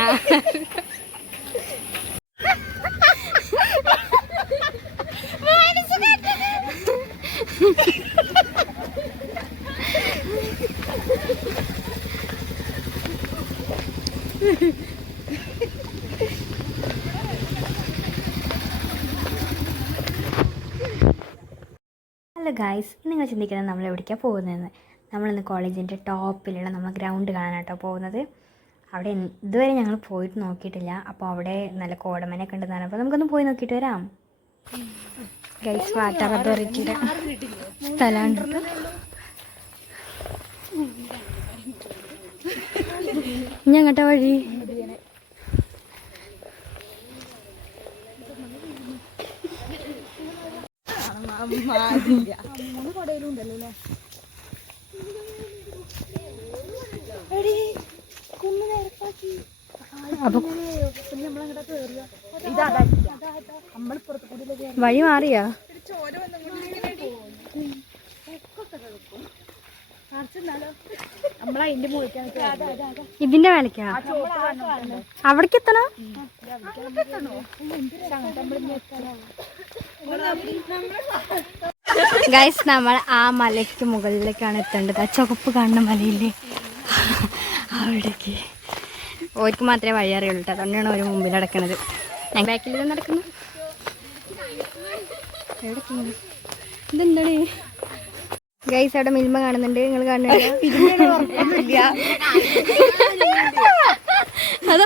Hello guys, നിങ്ങൾ ചിന്തിക്കുന്നത് നമ്മൾ എവിടേക്കാണ് പോകുന്നതെന്ന്. നമ്മളിന്ന് കോളേജിൻ്റെ ടോപ്പിലുള്ള നമ്മൾ ഗ്രൗണ്ട് കാണാനാട്ടോ പോകുന്നത്. അവിടെ ഇതുവരെ ഞങ്ങൾ പോയിട്ട് നോക്കിയിട്ടില്ല. അപ്പോൾ അവിടെ നല്ല കോടമനൊക്കെ ഉണ്ടെന്നാണ്. അപ്പോൾ നമുക്കൊന്ന് പോയി നോക്കിയിട്ട് വരാം. ഗൈസ്, വാട്ടർ അതോറിറ്റിയുടെ സ്ഥലമാണ്. ഇനി അങ്ങോട്ടാ വഴി? വഴി മാറിയാ? ഇതിന്റെ മേലേക്കാ? അവിടേക്ക് എത്തണോ? ഗൈസ്, നമ്മൾ ആ മലയ്ക്ക് മുകളിലേക്കാണ് എത്തേണ്ടത്. ആ ചുവപ്പ് കാണുന്ന മലയില്ലേ, അവിടേക്ക്. ഓർക്ക് മാത്രമേ വഴി അറിയുള്ളൂ കേട്ടോ. അതുകൊണ്ടാണ് ഒരു മുമ്പിൽ നടക്കുന്നത്. ഞാൻ ബാക്കിൽ നടക്കുന്നു. എവിടേക്കാണ്? ഇതെന്താണ് ഗൈസ്? അവിടെ മിൽമ കാണുന്നുണ്ട്. നിങ്ങൾ കാണുന്നുണ്ട്? അതോ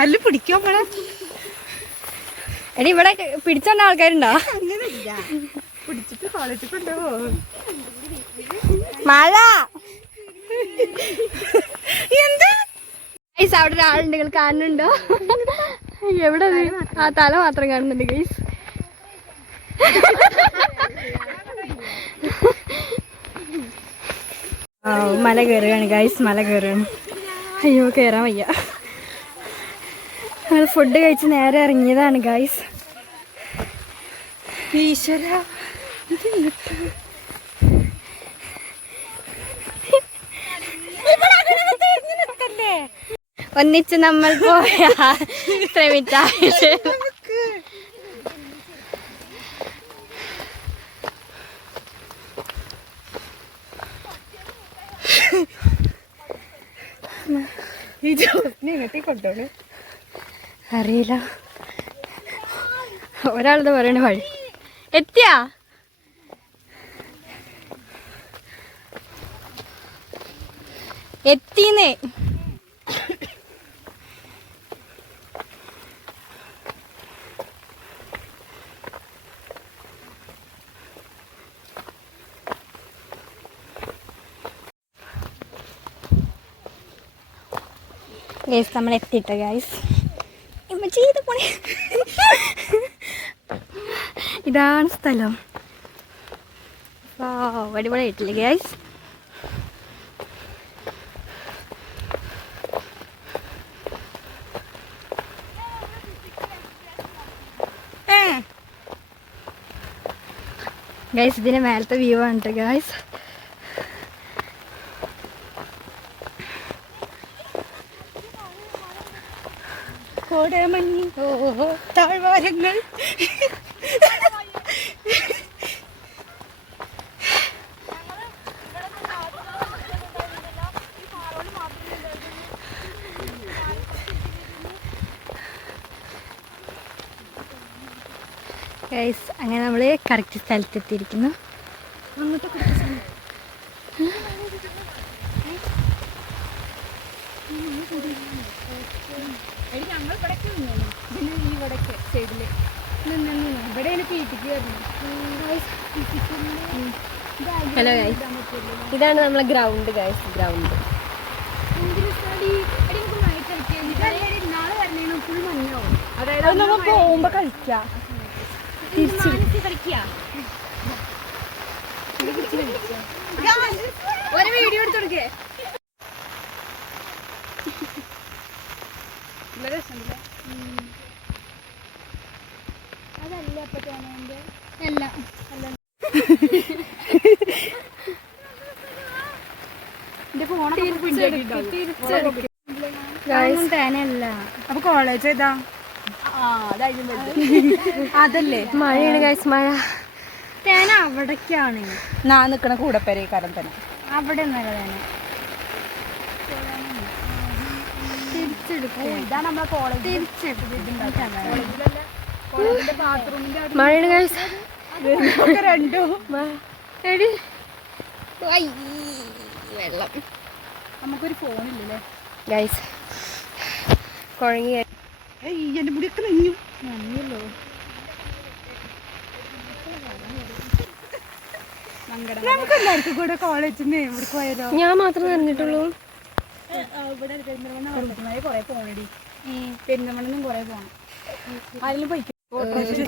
അല്ല പിടിക്കോ? എടി, ഇവിടെ പിടിച്ചോണ്ട ആൾക്കാരുണ്ടോ? പിടിച്ചിട്ട് കോളേജിൽ കൊണ്ടുപോ. മഴ എന്താ? ഗൈസ്, അവിടെ ഒരാളുണ്ട്. നിങ്ങൾ കാണുന്നുണ്ടോ? എവിടെ? ആ തല മാത്രം കാണുന്നുണ്ട് ഗൈസ്. മല കയറുകയാണ് ഗൈസ്, മല കയറുകയാണ്. അയ്യോ, കയറാൻ വയ്യ. ഞങ്ങൾ ഫുഡ് കഴിച്ച് നേരെ ഇറങ്ങിയതാണ് ഗൈസ്. ഈശ്വര, ഒന്നിച്ച് നമ്മൾ പോയാ ശ്രമിച്ചായിട്ട്. കൊണ്ടോളൂ. അറിയില്ല. ഒരാളത് പറയണ വഴി എത്തിയാ? എത്തിന്നേ. ഗൈസ്, നമ്മൾ എത്തിയിട്ടോ ഗൈസ്. ചെയ്ത് പോണേ. ഇതാണ് സ്ഥലം. അടിപൊളിയായിട്ടില്ലേ ഗൈസ്? ഗൈസ്, ഇതിന് മേലത്തെ വ്യൂ ആണ് കേട്ടോ ഗൈസ്. കോടമഞ്ഞ്, താഴ്വാരങ്ങൾ. ഗൈസ്, അങ്ങനെ നമ്മൾ കറക്റ്റ് സ്ഥലത്തെത്തിയിരിക്കുന്നു. ഹലോ ഗൈസ്, ഇതാണ് നമ്മളെ ഗ്രൗണ്ട് ഗൈസ്. ഗ്രൗണ്ട് അതായത് നമ്മൾ പോകുമ്പോ കളിക്കാം. ഒരു വീഡിയോ എടുത്ത് കൊടുക്കേ. അതല്ല അല്ല. തേനല്ല. അപ്പൊ കോളേജ് ഏതാ? അതല്ലേ മഴയാണ് ഗൈസ്, മഴ. തേന അവിടേക്കാണ് ഞാൻ നിക്കണ കൂടപ്പേരേക്കാരൻ തന്നെ. അവിടെ ഒന്നല്ല തേന. തിരിച്ചെടുക്കും. ഇതാണ് നമ്മളെ കോളേജ്. മഴയാണ് ഗൈസ്. രണ്ടോ വെള്ളം. നമുക്കൊരു ഫോണില്ലല്ലേ ഗൈസ്? കുഴങ്ങി. എന്റെ മുടിയൊക്കെ നനഞ്ഞു. നന്ദിയല്ലോ. നമുക്ക് എല്ലാവർക്കും കൂടെ കോളേജിൽ നിന്ന് എവിടെ പോയാലോ? ഞാൻ മാത്രമേ നനഞ്ഞിട്ടുള്ളൂ. കൊറേ പോണടി. പെരുന്തമണ്ണെന്നും കൊറേ പോണം. അതിലും പോയിക്കും.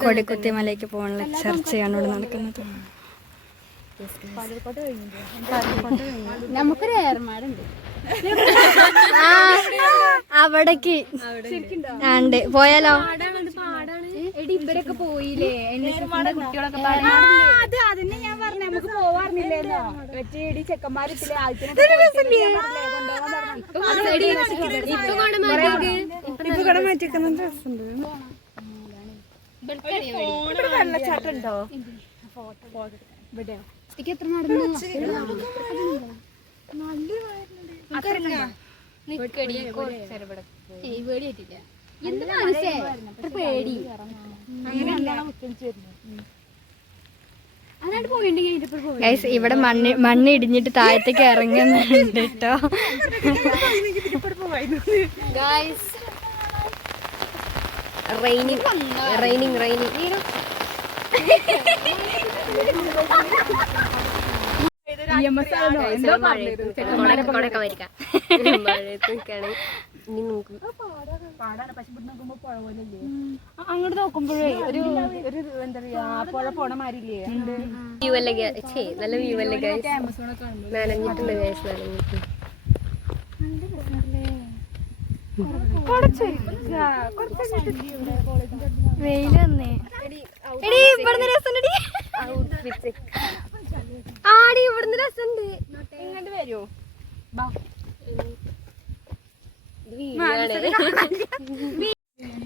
കൊടിക്കുത്തി മലയ്ക്ക് പോകാനുള്ള ചർച്ചയാണ് ഇവിടെ നടക്കുന്നത്. നമുക്കൊരു ഏർമാടുണ്ട് അവിടേക്ക് ഉണ്ട്. പോയാലോ? ഇവരൊക്കെ പോയില്ലേ? കുട്ടികളൊക്കെ അതിനെ ഞാൻ പറഞ്ഞു നമുക്ക് പോവാറില്ലേന്നോ. വെച്ചേടി ചെക്കന്മാരില്ലേ വെള്ളച്ചാട്ടം ഉണ്ടോ? എത്ര നടന്നു? പേടി ഗൈസ്, ഇവിടെ മണ്ണ് ഇടിഞ്ഞിട്ട് താഴത്തേക്ക് ഇറങ്ങുന്നുണ്ട് കേട്ടോ. ഗൈസ്, റെയിനിങ് അങ്ങോട്ട് നോക്കുമ്പോഴേ ഒരു എന്താ പറയാ പുഴ പോണ മാരില്ലേ? വ്യൂ അല്ലേ? നല്ല വ്യൂ അല്ലേ ഗൈസ്? നനഞ്ഞിട്ടുണ്ട് ഗൈസ്, നനഞ്ഞിട്ടുണ്ട്. വെയില് വന്നേ. എടി ഇവിടുന്ന് രസമുണ്ട്. ആടി ഇവിടുന്ന് രസമുണ്ട്. ഇങ്ങോട്ട് വരുമോ?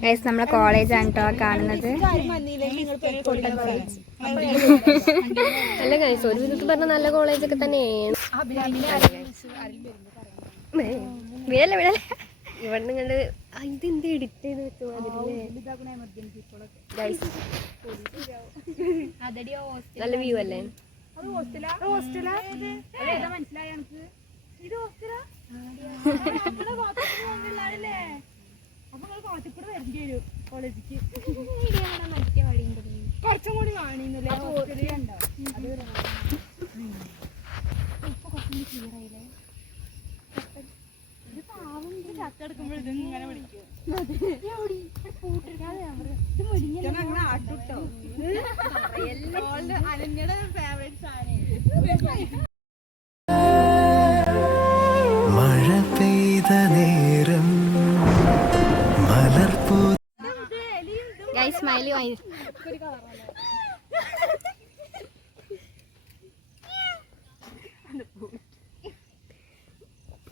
ഗൈസ്, നമ്മളെ കോളേജാണ് കേട്ടോ കാണുന്നത്. അല്ല ഗൈസ്, ഒരു വിധത്തിൽ പറഞ്ഞ നല്ല കോളേജൊക്കെ തന്നെയാണ്. ഇവിടുന്ന് കണ്ട് ഇതെന്ത് എഡിറ്റ് ചെയ്ത് വെച്ച നല്ല വ്യൂ അല്ലേ? കുറച്ചും കൂടി കാണിന്നില്ലേ? ചത്തെടുക്കുമ്പോൾ ഇതിങ്ങനെ വിളിക്കും. അനന്യയുടെ ഫേവറേറ്റ് സാധനം. മഴ പെയ്ത നേരം മലർപ്പൂ ഗൈസ്, സ്മൈലി വാങ്ങി.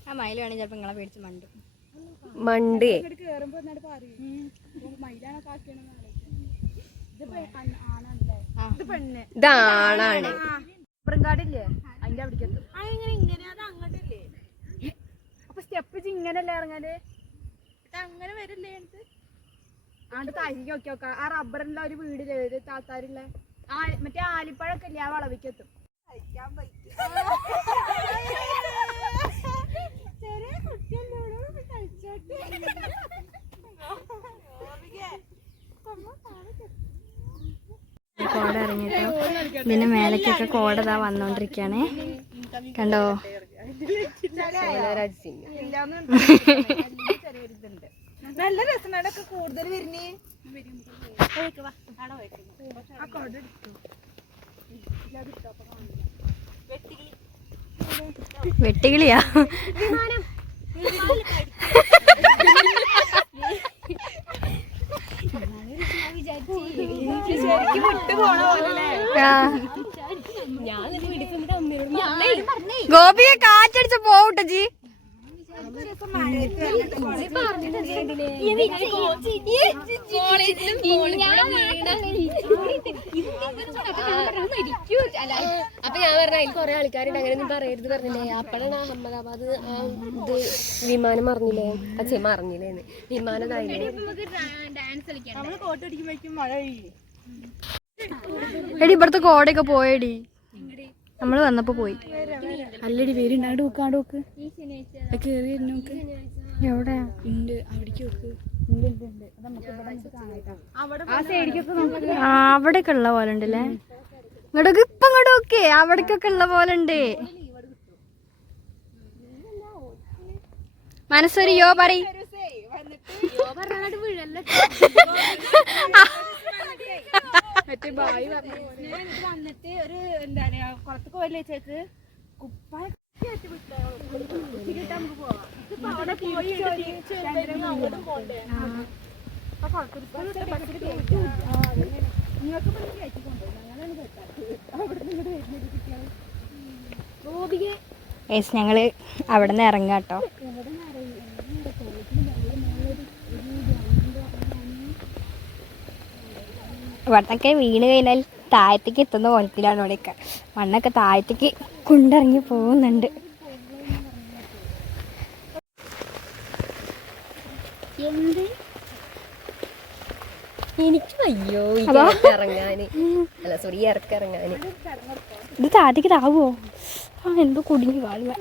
ആ മയില് വേണമെങ്കിൽ ചിലപ്പോൾ നിങ്ങളെ പേടിച്ച് മണ്ട്. ഇതാണാണ് ില്ലേ അതിന്റെ അവിടേക്കെത്തും. ഇങ്ങനെ അത് അങ്ങോട്ടല്ലേ? അപ്പൊ സ്റ്റെപ്പ് ഇങ്ങനല്ലേ ഇറങ്ങാല്? അങ്ങനെ വരില്ലേ? ആണ്ട് താഴേക്ക് നോക്കി ആ റബ്ബറിന്റെ ഒരു വീടില്ലേ, ഒരു താത്താരില്ല മറ്റേ ആലിപ്പഴൊക്കെ ഇല്ലേ, ആ വളവിക്കെത്തും. ചെറിയ കുട്ടിയല്ലോട് കളിച്ചോട്ടെ. കോട ഇറങ്ങിട്ടോ. ഇതിന്റെ മേലേക്കൊക്കെ കോട ഇതാ വന്നോണ്ടിരിക്കാണ്. കണ്ടോ? നല്ല രസമാണൊക്കെ കൂടുതൽ വരുന്നേ. വെട്ടിക്കിളിയാ? ശരിക്കും വിട്ടു പോണ പോലെ. ഗോപിയെ കാറ്റടിച്ച് പോവട്ടെ ജി. അപ്പൊ ഞാൻ പറഞ്ഞ അതിൽ കൊറേ ആൾക്കാരുണ്ട് അങ്ങനെ ഒന്നും പറയരുത് പറഞ്ഞില്ലേ. അപ്പോഴാണ് അഹമ്മദാബാദ് ഇത് വിമാനം മറിഞ്ഞില്ലേ, അച്ഛൻ മറിഞ്ഞില്ലേന്ന് വിമാനം ഇതായില്ലേ. എടി ഇവിടുത്തെ കോടയൊക്കെ പോയടി, നമ്മള് വന്നപ്പോ പോയി. അല്ലടി പേരുണ്ടാണ്ട് നോക്കാണ്ട് നോക്ക് കേറി നോക്ക് എവിടെയാ? ഉണ്ട് അവിടേക്ക് നോക്ക്. ആ സൈഡിക്കൊക്കെ നമുക്ക് ആ അവിടെയൊക്കെ ഉള്ള പോലെ ഉണ്ടല്ലേ. ഇങ്ങോട്ടൊക്കെ ഇപ്പൊ ഇങ്ങോട്ട് നോക്കേ, അവിടേക്കൊക്കെ ഉള്ള പോലെ ഉണ്ട്. മനസ്സൊരു യോ പറയ്. മറ്റേ ബായി വന്നിട്ട് ഒരു എന്താ പറയാ കുളത്തൊക്കെ പോലെ വെച്ചേക്ക് കുപ്പായ ഞങ്ങള് അവിടെ നിന്ന് ഇറങ്ങാട്ടോ. ഇവിടത്തൊക്കെ വീണ് കഴിഞ്ഞാൽ താഴത്തേക്ക് എത്തുന്ന കോലത്തിലാണ് ഇവിടെയൊക്കെ. മണ്ണൊക്കെ താഴത്തേക്ക് കൊണ്ടിറങ്ങി പോകുന്നുണ്ട്. എനിക്ക് അയ്യോ ഇറങ്ങാന് അല്ല സോറി ഇറക്കിറങ്ങാന്. ഇത് താഴത്തേക്ക് താവോ? ആ എന്തോ കുടുങ്ങി കാണുക.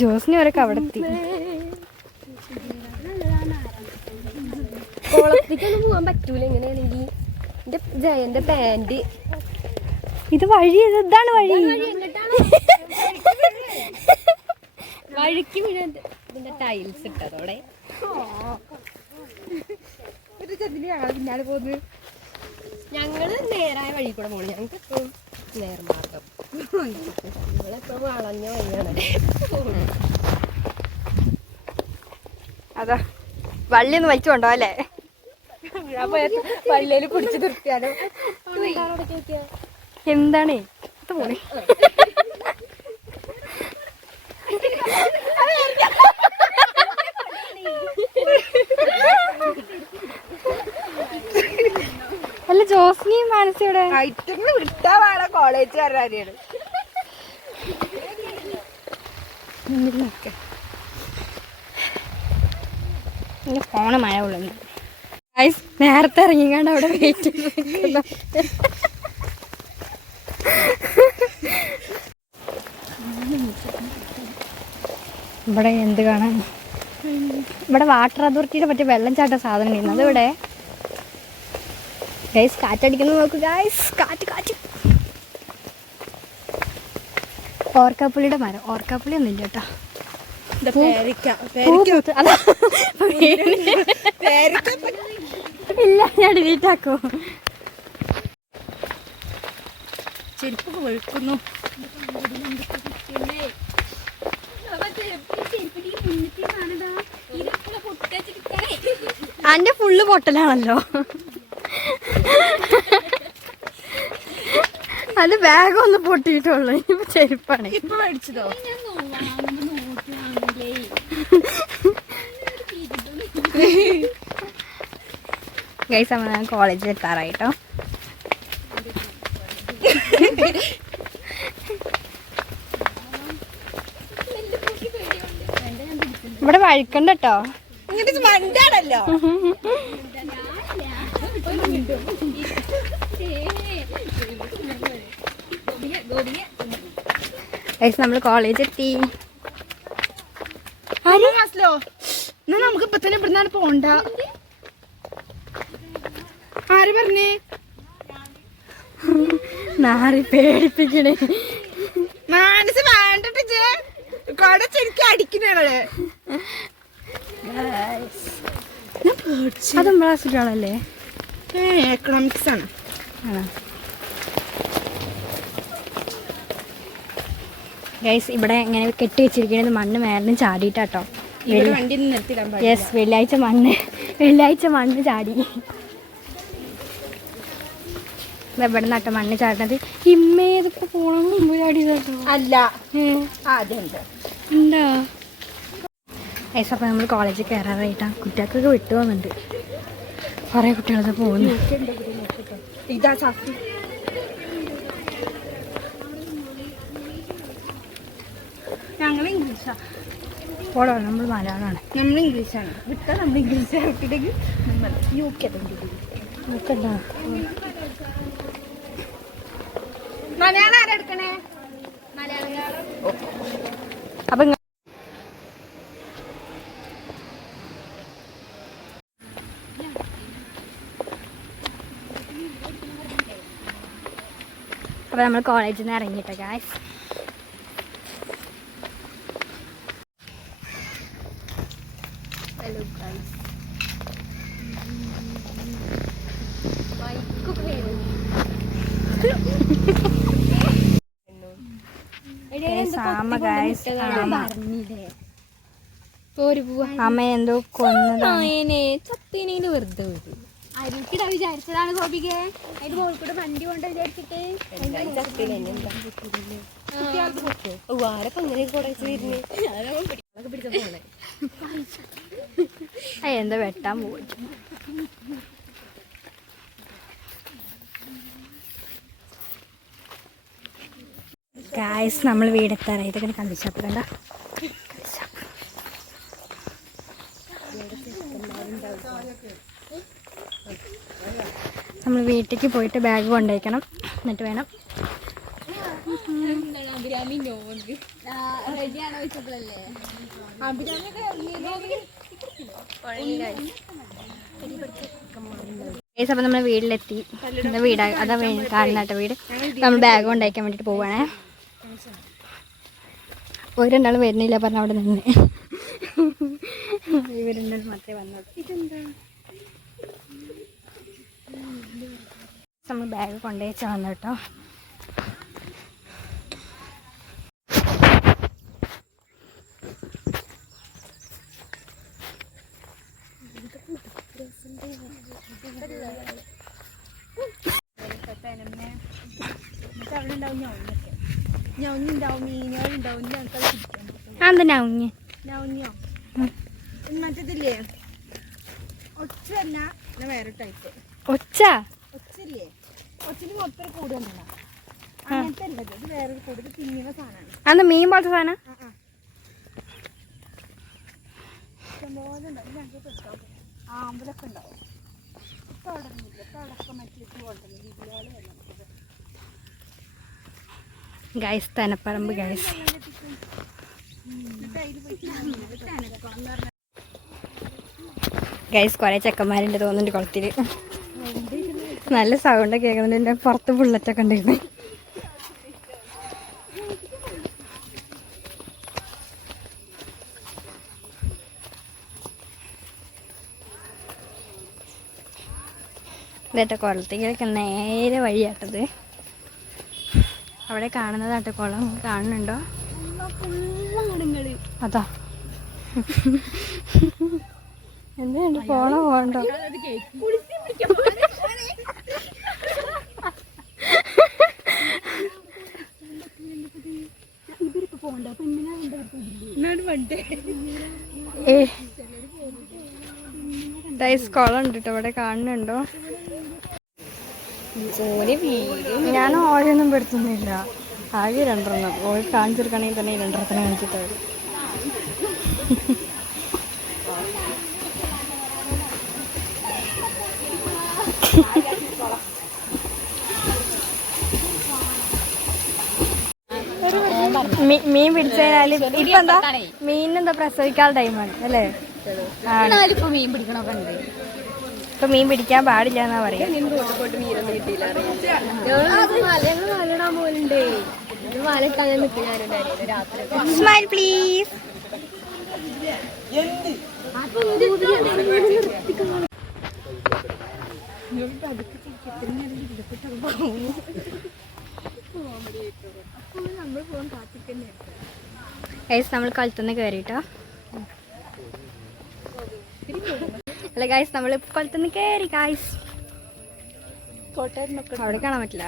ജോസിനെ വരൊക്കെ അവിടെ എത്തി. കുളത്തേക്കൊന്നും പോകാൻ പറ്റൂല എങ്ങനെയാണെങ്കിൽ. എന്റെ ജയന്റെ പാന്റ് ഇത് വഴി, ഇതാണ് വഴി. വഴിക്ക് വീഴാൻ ഇതിന്റെ ടൈൽസ് ഇട്ടതോടെ പിന്നാലെ പോകുന്നത്. ഞങ്ങള് നേരായ വഴി കൂടെ പോകണം. ഞങ്ങൾക്ക് എപ്പോഴും നേർമാർഗം. നിങ്ങളെപ്പോഴും വളഞ്ഞ വഴിയാണ്. അതാ വള്ളിയൊന്ന് വലിച്ചു കൊണ്ടോ അല്ലേ? പള്ളിയിൽ പിടിച്ചു നിർത്തിയാലോ? എന്താണ് ഇത് പോണേ? അല്ല ജോസ്നിയും മാനസിയുടെ ഐറ്റങ്ങൾ വിട്ടാ വേണം കോളേജ് വരാനാണ്. എൻ്റെ ഫോണ് മഴ കൊള്ളുന്നു. നേരത്തെ ഇറങ്ങിക്കാണ്ട് അവിടെ വെയിറ്റ് ചെയ്ത് ഇവിടെ എന്ത് കാണാൻ? ഇവിടെ വാട്ടർ അതോറിറ്റിയുടെ പറ്റിയ വെള്ളം ചാട്ട സാധനം ചെയ്യുന്നത്. അത് ഇവിടെ ഗൈസ് കാറ്റടിക്കുന്നത് നോക്കൂ ഗൈസ്. കാറ്റ് കാറ്റ്. ഓർക്കാപ്പുള്ളിയുടെ മരം. ഓർക്കാപ്പുള്ളി ഒന്നും ഇല്ല കേട്ടോ. ഇല്ല ഞാൻ ഡിലീറ്റ് ആക്കോ. ചെരുപ്പൊക്കെ വെളുക്കുന്നു. അന്റെ ഫുള്ള് പൊട്ടലാണല്ലോ. അത് ബാഗ് ഒന്ന് പൊട്ടിയിട്ടുള്ളൂ. ഇപ്പൊ ചെരുപ്പാണ്. ഇപ്പൊ മേടിച്ചതോ? ഗൈസ് നമ്മൾ ഞാൻ കോളേജിൽ എത്താറായിട്ടോ. ഇവിടെ വഴിക്കണ്ട കേട്ടോ. ഇങ്ങനെ മണ്ടാണല്ലോ. ഗൈസ് നമ്മൾ കോളേജ് എത്തി. എന്നാ നമുക്ക് ഇപ്പൊ തന്നെ ഇവിടുന്നാണ് പോണ്ട. ആര് പറഞ്ഞേ? നാറി പേടിപ്പിക്കണേ. മനസ്സ് വേണ്ടിട്ട് കൊടച്ചെനിക്ക് അടിക്കുന്നേ. അത് നമ്മളെ സുഖാണല്ലേ? എക്കണോമിക്സ് ആണ്. ഗൈസ് ഇവിടെ ഇങ്ങനെ കെട്ടി വെച്ചിരിക്കുന്നത് മണ്ണ് മേലിനും ചാടിയിട്ടാട്ടോ. വണ്ടി നിർത്തിടാൻ പാടില്ല. യെസ്, വെള്ളിയാഴ്ച മണ്ണ് ചാടി. ഇവിടെ നട്ട് മണ്ണ് ചാടുന്നത് ഇമ്മേതൊക്കെ പോണം മുമ്പ് ചാടി കേട്ടോ. അല്ല ആദ്യം ഉണ്ടോ ഏസ്? അപ്പം നമ്മൾ കോളേജിൽ കയറാറായിട്ടാണ്. കുട്ടികൾക്കൊക്കെ വിട്ടു പോകുന്നുണ്ട്. കുറേ കുട്ടികളൊക്കെ പോകുന്നു. ഇതാ സാക്ഷി. ഞങ്ങൾ ഇംഗ്ലീഷാ പോളോ, നമ്മൾ മലയാളമാണ്. നമ്മൾ ഇംഗ്ലീഷാണ് വിട്ടാൽ നമ്മൾ ഇംഗ്ലീഷ് വിട്ടിട്ടെങ്കിൽ നമ്മൾ യു കെ നമുക്കുണ്ടോ? മലയാളം ആരെടുക്കണേ? മലയാളം. അപ്പം അപ്പോൾ നമ്മൾ കോളേജിൽ നിന്ന് ഇറങ്ങിയിട്ട് ഗായ്സ്. ഹലോ ഗൈസ്, ബൈക്കൊക്കെ വരുന്നു. അമ്മ എന്തോ കൊന്നതാണ്. ചത്തീനെ വെറുതെ വിടും. അരിക്കിടാ വിചാരിച്ചതാണ് ഗോപികെ. അതിന്റെ മുകളിൽ കൂടെ വണ്ടി കൊണ്ട് വിചാരിച്ചിട്ട് ആരൊക്കെ അങ്ങനെ കൊടച്ച് വരുന്നേ പിടിച്ച പോണേ. എന്താ വെട്ടാൻ പോയി. ഗായ്സ് നമ്മൾ വീടെത്താറായി. ഇതൊക്കെ കള്ളിച്ചാപ്പ് കണ്ട. നമ്മൾ വീട്ടിലേക്ക് പോയിട്ട് ബാഗ് കൊണ്ടുവയ്ക്കണം. എന്നിട്ട് വേണം. അപ്പം നമ്മൾ വീട്ടിലെത്തി. വീടാ അതാ കാണുന്നാട്ട വീട്. നമ്മൾ ബാഗ് കൊണ്ടുവയ്ക്കാൻ വേണ്ടിയിട്ട് പോവുകയാണേ. രണ്ടാളും വരുന്നില്ല പറഞ്ഞ അവിടെ നിന്ന്. ഇവരുണ്ടാലും മാത്രമേ വന്നത്. ഇതെന്താ? നമ്മൾ ബാഗ് കൊണ്ടുവച്ച വന്നു കേട്ടോ. അവിടെ ഉണ്ടാവും ഞൗഞ്ഞുണ്ടാവും, മീനുകളുണ്ടാവും. എന്താ നൗഞ്ഞ്? ഞൗഞ്ഞോ മറ്റേതില്ലേ ഒച്ചല്ല, വേറെ ടൈപ്പ് ഒച്ച. ഒച്ചില്ലേ? ഒച്ചിന് മൊത്തം കൂട് വന്നതാ. അങ്ങനത്തെ ഉള്ളത്. ഇത് വേറൊരു കൂട്. ഇത് തിന്നുന്ന സാധനമാണ്. അന്ന് മീൻ പോലത്തെ സാധനം. ഇഷ്ടംപോലെ ഉണ്ടാവും. ഞങ്ങൾക്ക് ഉണ്ടാവും. ആമ്പലൊക്കെ ഉണ്ടാവും. തുടങ്ങില്ല തുടക്കം മറ്റേക്ക് കൊണ്ടുവന്നു വീഡിയോകള് വന്നു. Guys തനപ്പറമ്പ് guys. ഗൈസ് കുറേ ചെക്കന്മാരുണ്ട് തോന്നുന്നുണ്ട് കുളത്തിൽ. നല്ല സൗണ്ട് കേൾക്കുന്നുണ്ട്. എൻ്റെ പുറത്ത് ബുള്ളറ്റൊക്കെ ഉണ്ടായിരുന്നു. ഇതേട്ട കുളത്തേക്കൊക്കെ നേരെ വഴിയാട്ടത്. അവിടെ കാണുന്നതാട്ടെ കുളം. കാണുന്നുണ്ടോ? അതാ എന്തുണ്ട് പോണോ പോണ്ടോ? കുളം ഉണ്ട് കേട്ടോ ഇവിടെ. കാണുന്നുണ്ടോ? ഞാൻ ഓരോന്നും പെടുത്തുന്നില്ല. ആകെ 2 ഓയിൽ കാണിച്ചെടുക്കണമെങ്കിൽ തന്നെ 2 കാണിച്ചിട്ട്. മീൻ പിടിച്ചു കഴിഞ്ഞാല് ഇപ്പൊ എന്താ മീനെന്താ പ്രസവിക്കാനുള്ള ടൈമാണ് അല്ലേ? മീൻ പിടിക്കണൊക്കെ ഉണ്ട്. ഇപ്പൊ മീൻ പിടിക്കാൻ പാടില്ല എന്നാ പറയാ. വലയിടാൻ പോലുണ്ട്. വലയിട്ടാൻ ഞാൻ നിൽക്കുന്നുണ്ടായിരുന്നു രാത്രി. Smile please. നമ്മൾ കൊളത്തുനിന്ന് കയറിട്ടോ. അല്ല ഗൈസ്, നമ്മൾ കൊളത്തുനിന്ന് കയറി ഗൈസ്. അവിടെ കാണാൻ പറ്റില്ല.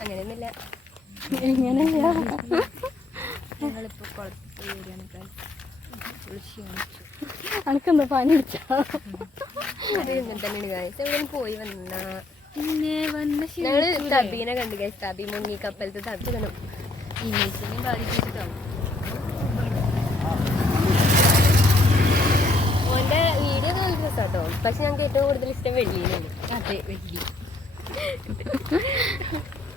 അങ്ങനെയൊന്നുമില്ല. എങ്ങനെയാ ഞങ്ങളിപ്പോൾ കുളത്തിൽ വരികയാണ് അനക്കെന്താ പനി പിടിച്ചാ? അത് ഇങ്ങനെ തന്നെയാണ് ഗൈസ്. എവിടെയും പോയി വന്നാ പിന്നെ വന്ന ഞങ്ങള് തബീനെ കണ്ടു ഗൈസ്. തബി മുങ്ങി കപ്പലത്തെ തബി കണ്ടു. ഇമേജിനെ ബാധിച്ചിട്ടാവും. ഓന്റെ വീഡിയോ നല്ല രസാട്ടോ. പക്ഷെ ഞങ്ങൾക്ക് ഏറ്റവും കൂടുതൽ ഇഷ്ടം വെള്ളിയിലാണ്. അതെ വെള്ളി.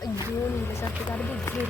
അയ്യോ, നീല ഷർട്ടുകാർ ബുദ്ധി